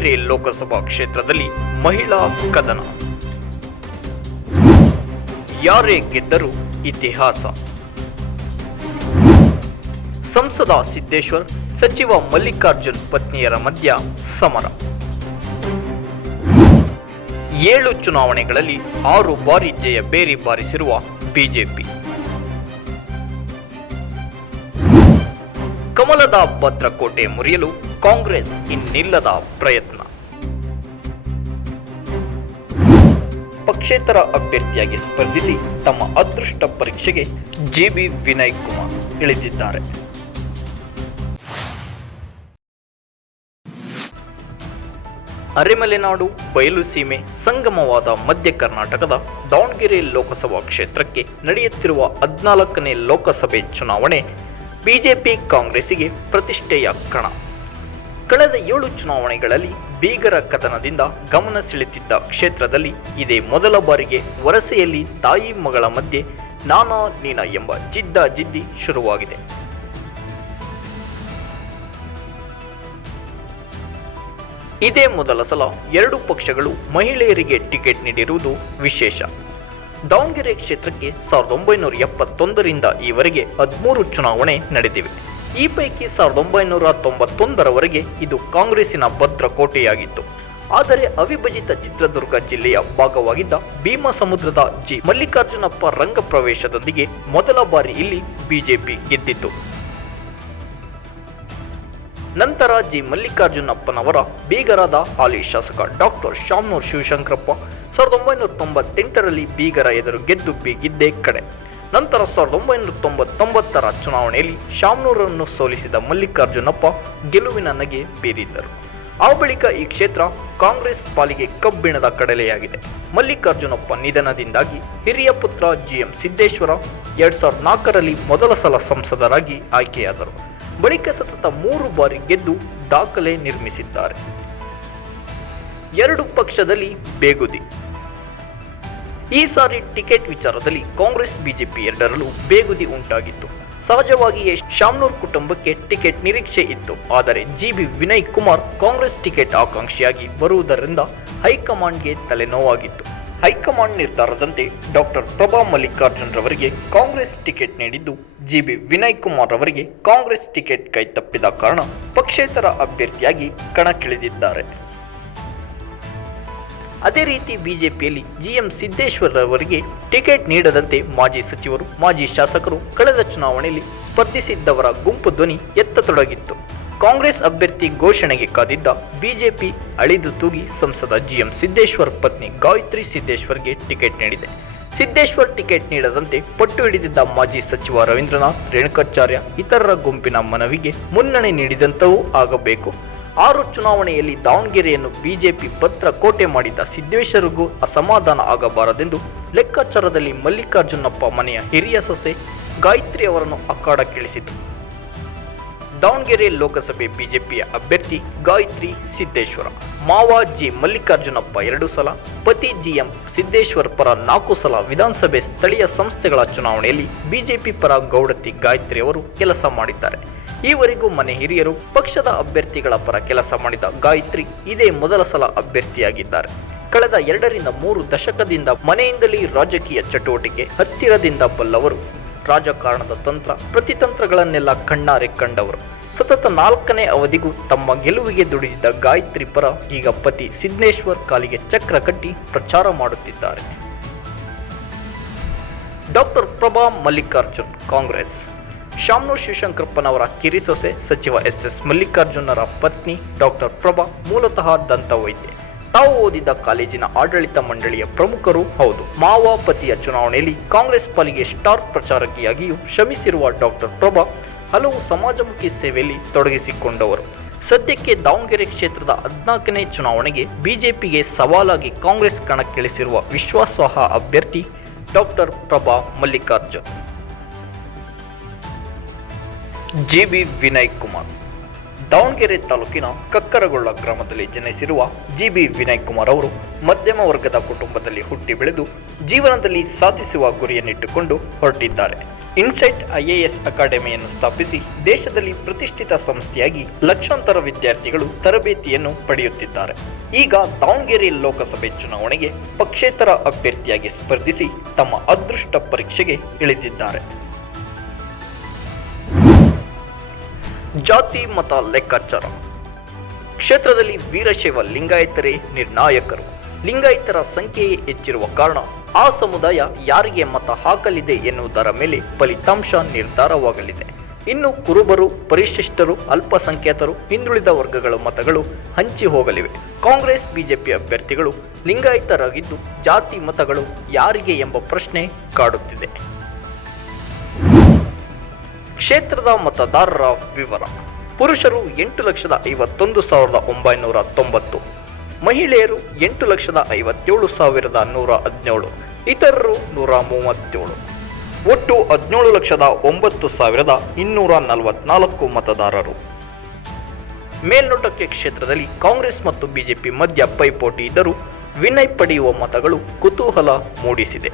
ಲೋಕಸಭಾ ಕ್ಷೇತ್ರದಲ್ಲಿ ಮಹಿಳಾ ಕದನ. ಯಾರೇ ಗೆದ್ದರೂ ಇತಿಹಾಸ. ಸಂಸದ ಸಿದ್ದೇಶ್ವರ್, ಸಚಿವ ಮಲ್ಲಿಕಾರ್ಜುನ್ ಪತ್ನಿಯರ ಮಧ್ಯ ಸಮರ. ಏಳು ಚುನಾವಣೆಗಳಲ್ಲಿ ಆರು ಬಾರಿ ಜಯ ಬೇರಿ ಬಾರಿಸಿರುವ ಬಿಜೆಪಿ. ಕಮಲದ ಭದ್ರಕೋಟೆ ಮುರಿಯಲು ಕಾಂಗ್ರೆಸ್ ಇನ್ನಿಲ್ಲದ ಪ್ರಯತ್ನ. ಪಕ್ಷೇತರ ಅಭ್ಯರ್ಥಿಯಾಗಿ ಸ್ಪರ್ಧಿಸಿ ತಮ್ಮ ಅದೃಷ್ಟ ಪರೀಕ್ಷೆಗೆ ಜಿಬಿ ವಿನಯ್ ಕುಮಾರ್ ಇಳಿದಿದ್ದಾರೆ. ಅರೆಮಲೆನಾಡು ಬಯಲುಸೀಮೆ ಸಂಗಮವಾದ ಮಧ್ಯ ಕರ್ನಾಟಕದ ದಾವಣಗೆರೆ ಲೋಕಸಭಾ ಕ್ಷೇತ್ರಕ್ಕೆ ನಡೆಯುತ್ತಿರುವ ಹದಿನಾಲ್ಕನೇ ಲೋಕಸಭೆ ಚುನಾವಣೆ ಬಿಜೆಪಿ ಕಾಂಗ್ರೆಸ್ಸಿಗೆ ಪ್ರತಿಷ್ಠೆಯ ಕಣ. ಕಳೆದ ಏಳು ಚುನಾವಣೆಗಳಲ್ಲಿ ಬೀಗರ ಕಥನದಿಂದ ಗಮನ ಸೆಳೆತಿದ್ದ ಕ್ಷೇತ್ರದಲ್ಲಿ ಇದೇ ಮೊದಲ ಬಾರಿಗೆ ವರಸೆಯಲ್ಲಿ ತಾಯಿ ಮಗಳ ಮಧ್ಯೆ ನಾನಾ ನೀನ ಎಂಬ ಜಿದ್ದಿ ಶುರುವಾಗಿದೆ. ಇದೇ ಮೊದಲ ಸಲ ಎರಡು ಪಕ್ಷಗಳು ಮಹಿಳೆಯರಿಗೆ ಟಿಕೆಟ್ ನೀಡಿರುವುದು ವಿಶೇಷ. ದಾವಣಗೆರೆ ಕ್ಷೇತ್ರಕ್ಕೆ ಸಾವಿರದ ಒಂಬೈನೂರ ಎಪ್ಪತ್ತೊಂದರಿಂದ ಈವರೆಗೆ ಹದಿಮೂರು ಚುನಾವಣೆ ನಡೆದಿವೆ. ಈ ಪೈಕಿ ಸಾವಿರದ ಒಂಬೈನೂರ ತೊಂಬತ್ತೊಂದರವರೆಗೆ ಇದು ಕಾಂಗ್ರೆಸ್ಸಿನ ಭದ್ರಕೋಟೆಯಾಗಿತ್ತು. ಆದರೆ ಅವಿಭಜಿತ ಚಿತ್ರದುರ್ಗ ಜಿಲ್ಲೆಯ ಭಾಗವಾಗಿದ್ದ ಭೀಮಸಮುದ್ರದ ಜಿ. ಮಲ್ಲಿಕಾರ್ಜುನಪ್ಪ ರಂಗ ಪ್ರವೇಶದೊಂದಿಗೆ ಮೊದಲ ಬಾರಿ ಇಲ್ಲಿ ಬಿಜೆಪಿ ಗೆದ್ದಿತ್ತು. ನಂತರ ಜಿ. ಮಲ್ಲಿಕಾರ್ಜುನಪ್ಪನವರ ಬೀಗರಾದ ಹಾಲಿ ಶಾಸಕ ಡಾಕ್ಟರ್ ಶಾಮ್ನೂರ್ ಶಿವಶಂಕರಪ್ಪ ಸಾವಿರದ ಒಂಬೈನೂರ ತೊಂಬತ್ತೆಂಟರಲ್ಲಿ ಬೀಗರ ಎದುರು ಗೆದ್ದು ಬೀಗಿದ್ದೇ ಕಡೆ. ನಂತರ ಸಾವಿರದ ಒಂಬೈನೂರ ತೊಂಬತ್ತೊಂಬತ್ತರ ಚುನಾವಣೆಯಲ್ಲಿ ಶಾಮ್ನೂರನ್ನು ಸೋಲಿಸಿದ ಮಲ್ಲಿಕಾರ್ಜುನಪ್ಪ ಗೆಲುವಿನ ನಗೆ ಬೀರಿದ್ದರು. ಆ ಬಳಿಕ ಈ ಕ್ಷೇತ್ರ ಕಾಂಗ್ರೆಸ್ ಪಾಲಿಗೆ ಕಬ್ಬಿಣದ ಕಡಲೆಯಾಗಿದೆ. ಮಲ್ಲಿಕಾರ್ಜುನಪ್ಪ ನಿಧನದಿಂದಾಗಿ ಹಿರಿಯ ಪುತ್ರ ಜಿಎಂ ಸಿದ್ದೇಶ್ವರ ಎರಡ್ ಸಾವಿರದ ನಾಲ್ಕರಲ್ಲಿ ಮೊದಲ ಸಲ ಸಂಸದರಾಗಿ ಆಯ್ಕೆಯಾದರು. ಬಳಿಕ ಸತತ ಮೂರು ಬಾರಿ ಗೆದ್ದು ದಾಖಲೆ ನಿರ್ಮಿಸಿದ್ದಾರೆ. ಎರಡು ಪಕ್ಷದಲ್ಲಿ ಬೇಗುದಿ. ಈ ಸಾರಿ ಟಿಕೆಟ್ ವಿಚಾರದಲ್ಲಿ ಕಾಂಗ್ರೆಸ್ ಬಿಜೆಪಿ ಎರಡರಲ್ಲೂ ಬೇಗುದಿ ಉಂಟಾಗಿತ್ತು. ಸಹಜವಾಗಿಯೇ ಶಾಮ್ನೂರ್ ಕುಟುಂಬಕ್ಕೆ ಟಿಕೆಟ್ ನಿರೀಕ್ಷೆ ಇತ್ತು. ಆದರೆ ಜಿಬಿ ವಿನಯ್ ಕುಮಾರ್ ಕಾಂಗ್ರೆಸ್ ಟಿಕೆಟ್ ಆಕಾಂಕ್ಷಿಯಾಗಿ ಬರುವುದರಿಂದ ಹೈಕಮಾಂಡ್ಗೆ ತಲೆನೋವಾಗಿತ್ತು. ಹೈಕಮಾಂಡ್ ನಿರ್ಧಾರದಂತೆ ಡಾಕ್ಟರ್ ಪ್ರಭಾ ಮಲ್ಲಿಕಾರ್ಜುನ್ ರವರಿಗೆ ಕಾಂಗ್ರೆಸ್ ಟಿಕೆಟ್ ನೀಡಿದ್ದು ಜಿಬಿ ವಿನಯ್ ಕುಮಾರ್ ಅವರಿಗೆ ಕಾಂಗ್ರೆಸ್ ಟಿಕೆಟ್ ಕೈತಪ್ಪಿದ ಕಾರಣ ಪಕ್ಷೇತರ ಅಭ್ಯರ್ಥಿಯಾಗಿ ಕಣಕ್ಕಿಳಿದಿದ್ದಾರೆ. ಅದೇ ರೀತಿ ಬಿಜೆಪಿಯಲ್ಲಿ ಜಿಎಂ ಸಿದ್ದೇಶ್ವರ್ ಅವರಿಗೆ ಟಿಕೆಟ್ ನೀಡದಂತೆ ಮಾಜಿ ಸಚಿವರು, ಮಾಜಿ ಶಾಸಕರು ಕಳೆದ ಚುನಾವಣೆಯಲ್ಲಿ ಸ್ಪರ್ಧಿಸಿದ್ದವರ ಗುಂಪು ಧ್ವನಿ ಎತ್ತತೊಡಗಿತ್ತು. ಕಾಂಗ್ರೆಸ್ ಅಭ್ಯರ್ಥಿ ಘೋಷಣೆಗೆ ಕಾದಿದ್ದ ಬಿಜೆಪಿ ಅಳಿದು ತೂಗಿ ಸಂಸದ ಜಿಎಂ ಸಿದ್ದೇಶ್ವರ್ ಪತ್ನಿ ಗಾಯತ್ರಿ ಸಿದ್ದೇಶ್ವರ್ಗೆ ಟಿಕೆಟ್ ನೀಡಿದೆ. ಸಿದ್ದೇಶ್ವರ್ ಟಿಕೆಟ್ ನೀಡದಂತೆ ಪಟ್ಟು ಹಿಡಿದಿದ್ದ ಮಾಜಿ ಸಚಿವ ರವೀಂದ್ರನಾಥ್, ರೇಣುಕಾಚಾರ್ಯ, ಇತರರ ಗುಂಪಿನ ಮನವಿಗೆ ಮುನ್ನಣೆ ನೀಡಿದಂತವೂ ಆಗಬೇಕು. ಆರು ಚುನಾವಣೆಯಲ್ಲಿ ದಾವಣಗೆರೆಯನ್ನು ಬಿಜೆಪಿ ಭದ್ರ ಕೋಟೆ ಮಾಡಿದ್ದ ಸಿದ್ದೇಶ್ವರಿಗೂ ಅಸಮಾಧಾನ ಆಗಬಾರದೆಂದು ಲೆಕ್ಕಾಚಾರದಲ್ಲಿ ಮಲ್ಲಿಕಾರ್ಜುನಪ್ಪ ಮನೆಯ ಹಿರಿಯ ಸೊಸೆ ಗಾಯತ್ರಿ ಅವರನ್ನು ಅಖಾಡಕ್ಕಿಳಿಸಿತು ದಾವಣಗೆರೆ ಲೋಕಸಭೆ ಬಿಜೆಪಿಯ ಅಭ್ಯರ್ಥಿ ಗಾಯತ್ರಿ ಸಿದ್ದೇಶ್ವರ, ಮಾವ ಜಿ ಮಲ್ಲಿಕಾರ್ಜುನಪ್ಪ ಎರಡು ಸಲ, ಪತಿ ಜಿಎಂ ಸಿದ್ದೇಶ್ವರ್ ಪರ ನಾಲ್ಕು ಸಲ ವಿಧಾನಸಭೆ ಸ್ಥಳೀಯ ಸಂಸ್ಥೆಗಳ ಚುನಾವಣೆಯಲ್ಲಿ ಬಿಜೆಪಿ ಪರ ಗೌಡತಿ ಗಾಯತ್ರಿ ಅವರು ಕೆಲಸ ಮಾಡಿದ್ದಾರೆ. ಈವರೆಗೂ ಮನೆ ಹಿರಿಯರು ಪಕ್ಷದ ಅಭ್ಯರ್ಥಿಗಳ ಪರ ಕೆಲಸ ಮಾಡಿದ ಗಾಯತ್ರಿ ಇದೇ ಮೊದಲ ಸಲ ಅಭ್ಯರ್ಥಿಯಾಗಿದ್ದಾರೆ. ಕಳೆದ ಎರಡರಿಂದ ಮೂರು ದಶಕದಿಂದ ಮನೆಯಿಂದಲೇ ರಾಜಕೀಯ ಚಟುವಟಿಕೆ ಹತ್ತಿರದಿಂದ ಬಲ್ಲವರು. ರಾಜಕಾರಣದ ತಂತ್ರ, ಪ್ರತಿತಂತ್ರಗಳನ್ನೆಲ್ಲ ಕಣ್ಣಾರೆ ಕಂಡವರು. ಸತತ ನಾಲ್ಕನೇ ಅವಧಿಗೂ ತಮ್ಮ ಗೆಲುವಿಗೆ ದುಡಿದಿದ್ದ ಗಾಯತ್ರಿ ಪರ ಈಗ ಪತಿ ಸಿದ್ನೇಶ್ವರ್ ಕಾಲಿಗೆ ಚಕ್ರ ಕಟ್ಟಿ ಪ್ರಚಾರ ಮಾಡುತ್ತಿದ್ದಾರೆ. ಡಾಕ್ಟರ್ ಪ್ರಭಾ ಮಲ್ಲಿಕಾರ್ಜುನ್, ಕಾಂಗ್ರೆಸ್. ಶಾಮ್ನೂರ್ ಶಿವಶಂಕರಪ್ಪನವರ ಕಿರಿಸೊಸೆ ಸಚಿವ ಎಸ್ ಎಸ್ ಮಲ್ಲಿಕಾರ್ಜುನರ ಪತ್ನಿ ಡಾಕ್ಟರ್ ಪ್ರಭಾ ಮೂಲತಃ ದಂತವೈದ್ಯೆ. ತಾವು ಓದಿದ್ದ ಕಾಲೇಜಿನ ಆಡಳಿತ ಮಂಡಳಿಯ ಪ್ರಮುಖರು ಹೌದು. ಮಾವ ಪತಿಯ ಚುನಾವಣೆಯಲ್ಲಿ ಕಾಂಗ್ರೆಸ್ ಪಾಲಿಗೆ ಸ್ಟಾರ್ ಪ್ರಚಾರಕಿಯಾಗಿಯೂ ಶ್ರಮಿಸಿರುವ ಡಾಕ್ಟರ್ ಪ್ರಭಾ ಹಲವು ಸಮಾಜಮುಖಿ ಸೇವೆಯಲ್ಲಿ ತೊಡಗಿಸಿಕೊಂಡವರು. ಸದ್ಯಕ್ಕೆ ದಾವಣಗೆರೆ ಕ್ಷೇತ್ರದ ಹದಿನಾಲ್ಕನೇ ಚುನಾವಣೆಗೆ ಬಿಜೆಪಿಗೆ ಸವಾಲಾಗಿ ಕಾಂಗ್ರೆಸ್ ಕಣಕ್ಕಿಳಿಸಿರುವ ವಿಶ್ವಾಸಾರ್ಹ ಅಭ್ಯರ್ಥಿ ಡಾಕ್ಟರ್ ಪ್ರಭಾ ಮಲ್ಲಿಕಾರ್ಜುನ್. ಜಿಬಿ ವಿನಯ್ ಕುಮಾರ್. ದಾವಣಗೆರೆ ತಾಲೂಕಿನ ಕಕ್ಕರಗೊಳ್ಳ ಗ್ರಾಮದಲ್ಲಿ ಜನಿಸಿರುವ ಜಿಬಿ ವಿನಯ್ ಕುಮಾರ್ ಅವರು ಮಧ್ಯಮ ವರ್ಗದ ಕುಟುಂಬದಲ್ಲಿ ಹುಟ್ಟಿ ಬೆಳೆದು ಜೀವನದಲ್ಲಿ ಸಾಧಿಸುವ ಗುರಿಯನ್ನಿಟ್ಟುಕೊಂಡು ಹೊರಟಿದ್ದಾರೆ. ಇನ್ಸೈಟ್ ಐಎಎಸ್ ಅಕಾಡೆಮಿಯನ್ನು ಸ್ಥಾಪಿಸಿ ದೇಶದಲ್ಲಿ ಪ್ರತಿಷ್ಠಿತ ಸಂಸ್ಥೆಯಾಗಿ ಲಕ್ಷಾಂತರ ವಿದ್ಯಾರ್ಥಿಗಳು ತರಬೇತಿಯನ್ನು ಪಡೆಯುತ್ತಿದ್ದಾರೆ. ಈಗ ದಾವಣಗೆರೆ ಲೋಕಸಭೆ ಚುನಾವಣೆಗೆ ಪಕ್ಷೇತರ ಅಭ್ಯರ್ಥಿಯಾಗಿ ಸ್ಪರ್ಧಿಸಿ ತಮ್ಮ ಅದೃಷ್ಟ ಪರೀಕ್ಷೆಗೆ ಇಳಿದಿದ್ದಾರೆ. ಜಾತಿ, ಮತ, ಲೆಕ್ಕಾಚಾರ. ಕ್ಷೇತ್ರದಲ್ಲಿ ವೀರಶೈವ ಲಿಂಗಾಯತರೇ ನಿರ್ಣಾಯಕರು. ಲಿಂಗಾಯತರ ಸಂಖ್ಯೆಯೇ ಹೆಚ್ಚಿರುವ ಕಾರಣ ಆ ಸಮುದಾಯ ಯಾರಿಗೆ ಮತ ಹಾಕಲಿದೆ ಎನ್ನುವುದರ ಮೇಲೆ ಫಲಿತಾಂಶ ನಿರ್ಧಾರವಾಗಲಿದೆ. ಇನ್ನು ಕುರುಬರು, ಪರಿಶಿಷ್ಟರು, ಅಲ್ಪಸಂಖ್ಯಾತರು, ಹಿಂದುಳಿದ ವರ್ಗಗಳ ಮತಗಳು ಹಂಚಿ ಹೋಗಲಿವೆ. ಕಾಂಗ್ರೆಸ್, ಬಿಜೆಪಿ ಅಭ್ಯರ್ಥಿಗಳು ಲಿಂಗಾಯತರಾಗಿದ್ದು ಜಾತಿ ಮತಗಳು ಯಾರಿಗೆ ಎಂಬ ಪ್ರಶ್ನೆ ಕಾಡುತ್ತಿದೆ. ಕ್ಷೇತ್ರದ ಮತದಾರರ ವಿವರ. ಪುರುಷರು ಎಂಟು ಲಕ್ಷದ ಐವತ್ತೊಂದು ಸಾವಿರದ ಒಂಬೈನೂರ ತೊಂಬತ್ತು, ಮಹಿಳೆಯರು ಎಂಟು ಲಕ್ಷದ ಐವತ್ತೇಳು ಸಾವಿರದ ನೂರ ಹದಿನೇಳು, ಇತರರು ನೂರ ಮೂವತ್ತೇಳು. ಒಟ್ಟು ಹದಿನೇಳು ಲಕ್ಷದ ಒಂಬತ್ತು ಸಾವಿರದ ಇನ್ನೂರ ನಲವತ್ನಾಲ್ಕು ಮತದಾರರು. ಮೇಲ್ನೋಟಕ್ಕೆ ಕ್ಷೇತ್ರದಲ್ಲಿ ಕಾಂಗ್ರೆಸ್ ಮತ್ತು ಬಿಜೆಪಿ ಮಧ್ಯ ಪೈಪೋಟಿ ಇದ್ದರೂ ವಿನಯ್ ಪಡೆಯುವ ಮತಗಳು ಕುತೂಹಲ ಮೂಡಿಸಿದೆ.